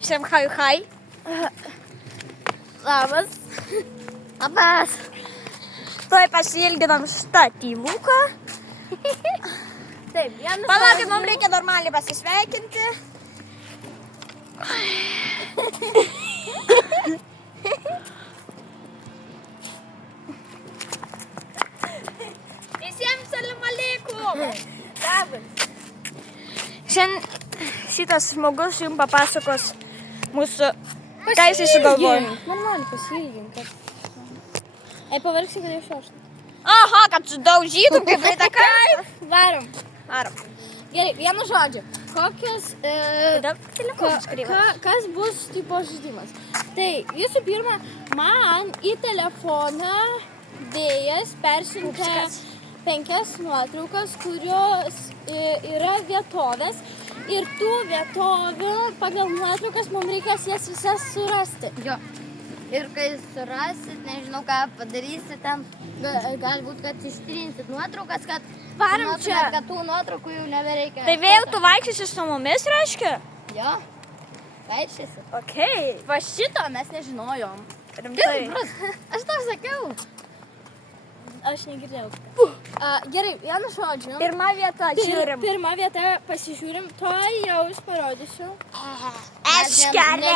Всем хай-хай. Labas. Labas. Tuoj pasiilginom statyvuką. Taip, vienas. Palaukit, mums reikia normaliai pasisveikinti. Visiems salam aleikum. Labas. Šiandien šitas žmogus jums papasakos mūsų, ką jis sugalvojo. Normaliai pasiilgink. Pavargsi, kad jau šoštai. Aha, kad sudaužytum kaip praeitą kartą. Varom. Varom. Gerai, vienu žodžiu. Kokios... Telefonas kryvas. Kas bus tipo žaidimas? Tai visų pirma, man į telefoną vėjas persiuntė 5 nuotraukas, kurios yra vietovės. Ir tų vietovių pagal nuotraukas mums reikės jas visas surasti. Jo. Ir kai surasit, nežinau ką padarysit ten, galbūt, kad ištrinsit nuotraukas, kad Varom žinotumėt, čia. kad tų nuotraukų jau nebereikia. Tai vėl tu vaikščiasi su mumis, reiškia? Jo. Vaikščiasi. Okei. Va šito mes nežinojom. Rimtai. Aš tau sakiau. Aš negirdėjau. Gerai, vienu žodžiu. Pirma vieta, žiūrim. Pirma vieta pasižiūrim, to jau jūs parodysiu. Eškerė.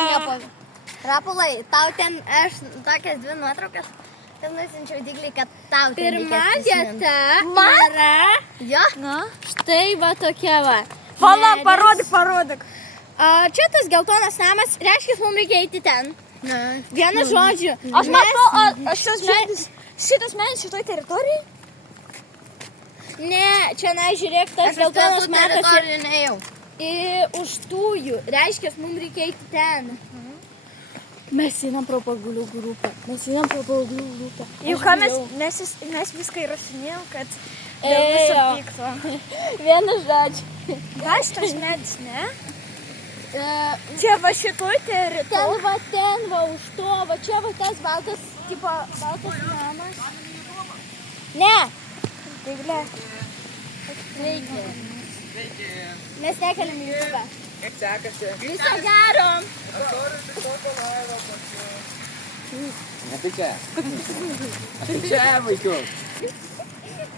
Rapulai, tau ten aš tokias 2 nuotraukas, ten nusinčiau Digliai, kad tau ten Pirma reikės prisimint. vieta yra Jo. Na. štai va tokia va. Palauk, Medis. parodyk. Čia tas geltonas namas, reiškia, mums reikia eiti ten. Vienu žodžiu. Aš matau, šitas medis šitoj teritorijai? Ne, čia žiūrėk, tas Aš geltonas tų matosi teritorijų neėjau. už tųjų. Reiškia, mums reikia eiti ten. Mes einam pro pagulių grupę. Juk ką mes viską įrašinėjom, kad dėl viso jo. pikto. Vienu žodžiu. Ką šitas medis, ne? Čia va šitoj teritorijai. Ten va už to, va čia va tas baltas, tipo, baltas namas. Ne, Diglė. reikia. Mes nekeliam į upę. Kaip sekasi? Viso gero. Ne tai čia. Tai čia, vaikiuk.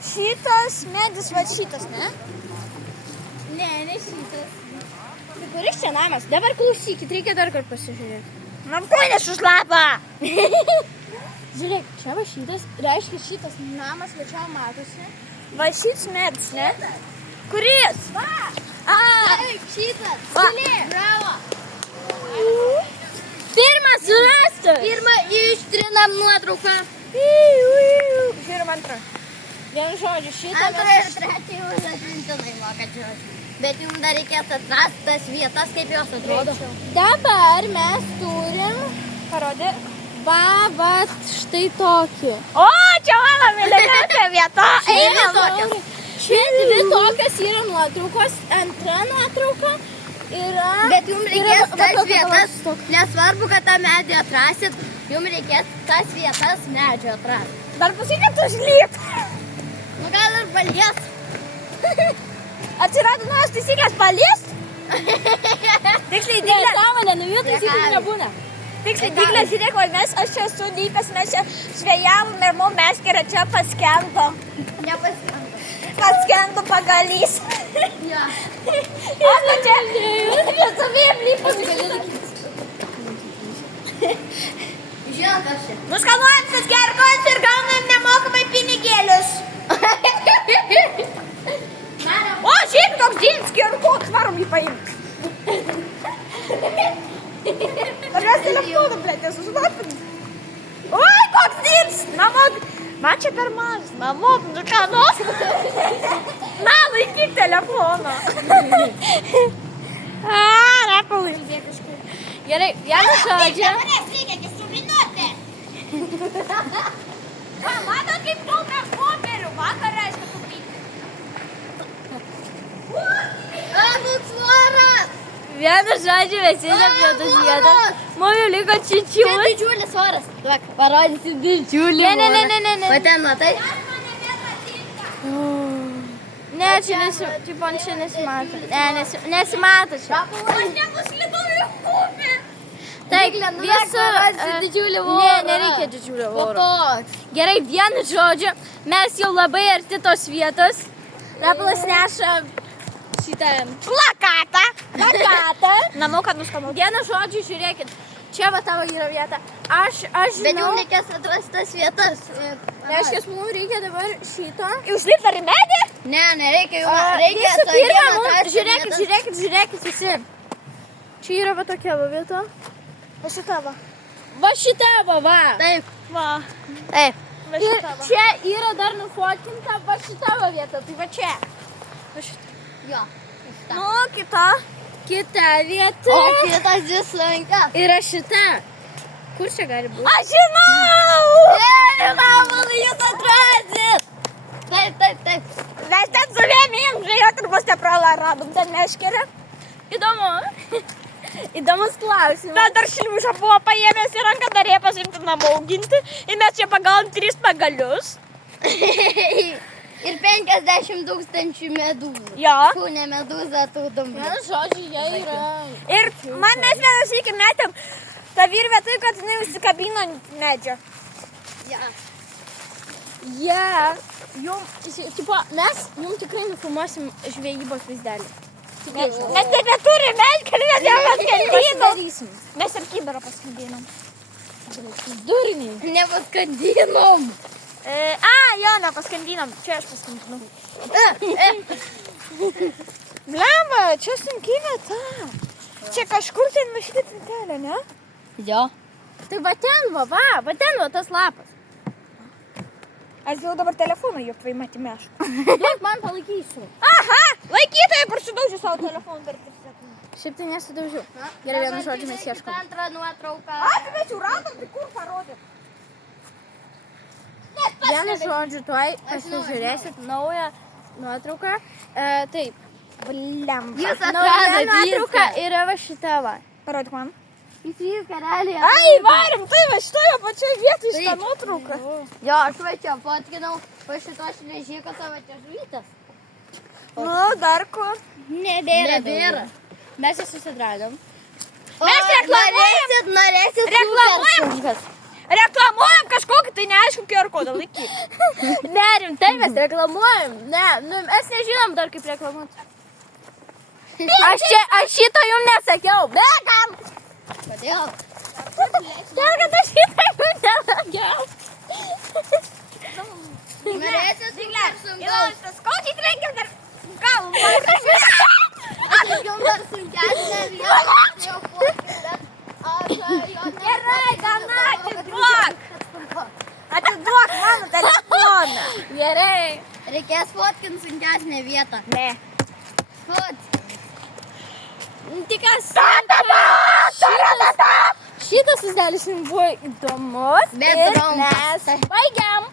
Šitas medis, va šitas, ne? Ne šitas. Tai kuris čia namas? Dabar klausykit, reikia dar kartą pasižiūrėti. Man kūnės užlapa. Žiūrėk, čia va šitas, reiškia šitas namas, va čia matosi. Va šitas medis, ne? Kuris? Va! Taip, šitas. Va. Bravo. Pirmas surastas! Pirmą ištrinam nuotrauką. Žiūrim antrą. Vienu žodžiu, šitą Antrą ir trečią jūs atmintinai mokat žodžiu. Bet jums dar reikės atrasti tas vietas, kaip jos atrodo. Dabar mes turim Parodė. va štai tokį. O, čia mano mylimiausia vieta. Einam. Čia 2 tokios yra nuotraukos. Antra nuotrauka yra... Bet jums reikės va tas tokia vietas, tokia. nesvarbu, kad tą medį atrasit, jums reikės tas vietas medžio atrasti. Dar pasakyk, kad užlyp. Nu gal ir palies. Atsirado naujas taisyklės paliest? Tiksliai, Ne, Diglė. sąmonė, naujų taisyklių nebūna. Tiksliai, Diglė, žiūrėk, va, aš čia esu dypęs, mes čia žvejavom ir mums meškerę čia paskendom. Nepaskendam. Paskendom pagalys. Ja. Aš čia saviem lypus. Žinot, aš čia. Nuskanuojam tas gerkos ir gaunam nemokamai pinigėlius. O, žiūrėk, toks didelis gerkos, varom jį paimti. Ar mes telefoną, blėt, nesusilapinti? Oi, koks didelis. Namok, man čia per mažas. Namok, nu ką nors. Na, laikyk telefoną. Rapalai. Gerai, vienu žodžiu. Manęs reikia tik suvinuoti. Va, matot, kaip taupė popierių. Vakar reiškia taupyti. Būk svoras. Vienu žodžiu, mes einam prie tos vietos. Mums jau liko Čia čiūčiūs. didžiulis svoras. Duok, parodysiu didžiulį Ne. Va ten, matai? Ne, čia nesimato. Ne, nesimato čia. Aš nepaslidau į upę. Taip, didžiulį Ne, vorą. nereikia didžiulio O oro. toks. Gerai, vienu žodžiu, mes jau labai arti tos vietos. Rapolas neša šitą Plakatą. plakatą. Manau, kad nuskanu. Vienu žodžiu, žiūrėkit, čia va tavo yra vieta. Aš Bet žinau, jums reikės atrasti tas vietas. reiškia, mums reikia dabar šito. Jūs lipt ar į medį? Ne, nereikia jau. Reikia Visų pirma, vieną mums, atrasti žiūrėkit, vietas. žiūrėkit visi. Čia yra va tokia va vieta. Va šitą va. Va šita va. Taip, Va. taip. Va Ir šitą va. čia yra dar nufotkinta va šita va vieta. Tai va čia. Va šita. Jo. Nu, kita. Kita vieta. O kitas dvi sulenka. Yra šita. Kur čia gali būti? Aš žinau! Ramalai, jūs atrasit. Taip, taip, taip. Mes ten su vėmėjom, žiūrėjot, ir vos nepraradom ten meškerę. Įdomu. Įdomus klausimas. Tada dar šliužą buvo paėmęs į ranką, darė pasimti namo auginti. Ir mes čia pagavom 3 pagalius. Ir 50 000 medūzų. Jo. Tų ne medūzą, tų dumblių. Vienu žodžiu, jie yra. Ir man mes vienas iki metėm tą virvę tai, kad jinai užsikabino ant medžio. Ja. Jie. Tipo, mes jums tikrai nufilmuosim žvejybos vaizdelį. Tikrai žinau. Mes nebeturim melkelį, mes jau paskandinom. Pasidarysim. Mes ir kibirą paskandinom. Durniai. Nepaskandinom. Jo, nepaskandinom. Čia aš paskandinau. Blemba, čia sunki vieta. Čia kažkur ten mašyti tintelė, ne? Jo. Tai va ten va tas lapas. Aš jau dabar telefoną juk tvai matimeš. Duok man palaikysiu. Aha, laikytojai parsidaužiu savo telefoną dar 3 sekundės. Šiaip tai nesidaužiu. Gerai, vienu žodžiu mes ieškom. Antrą nuotrauką. Tai mes jau radom, tai kur parodėt? Vienu žodžiu, tuoj pasižiūrėsit naują nuotrauką. Taip. Blemba. Jūs Nauja atradot nuotrauka viską. yra va šita va. Parodyk man. Jūs viską realiai. Ai, varim, tai va šitoje pačioje vietoje šitą Taip. nuotrauką. Jo, aš va čia fotkinau po šitos šležykos savo čia žuvytės. Nu, dar ko? Nebėra. Nebėra. Mes jas susidradom. Mes reklamuojam. Norėsit Reklamuojam. supersunkas. Reklamuojam kažkokį, tai neaišku, QR kodą laikyk. Ne, rimtai mes reklamuojam. Ne, mes nežinom dar kaip reklamuoti. Aš šito jums nesakiau. Bėgam! Kodėl? Dėl kad aš šito jums nesakiau. Norėsit supersunkas. Tas skaudžiai trenkia dar galvą. Aš jums dar sunkesnę vietą. Jau fotkinat. Gerai, gana, atiduok. Atiduok mano telefoną. Gerai. Reikės fotkinti sunkesnę vietą. Ne. Fot. Tikas. Šitas vaizdelis jums buvo įdomus. Bet ir trumpas. mes baigiam.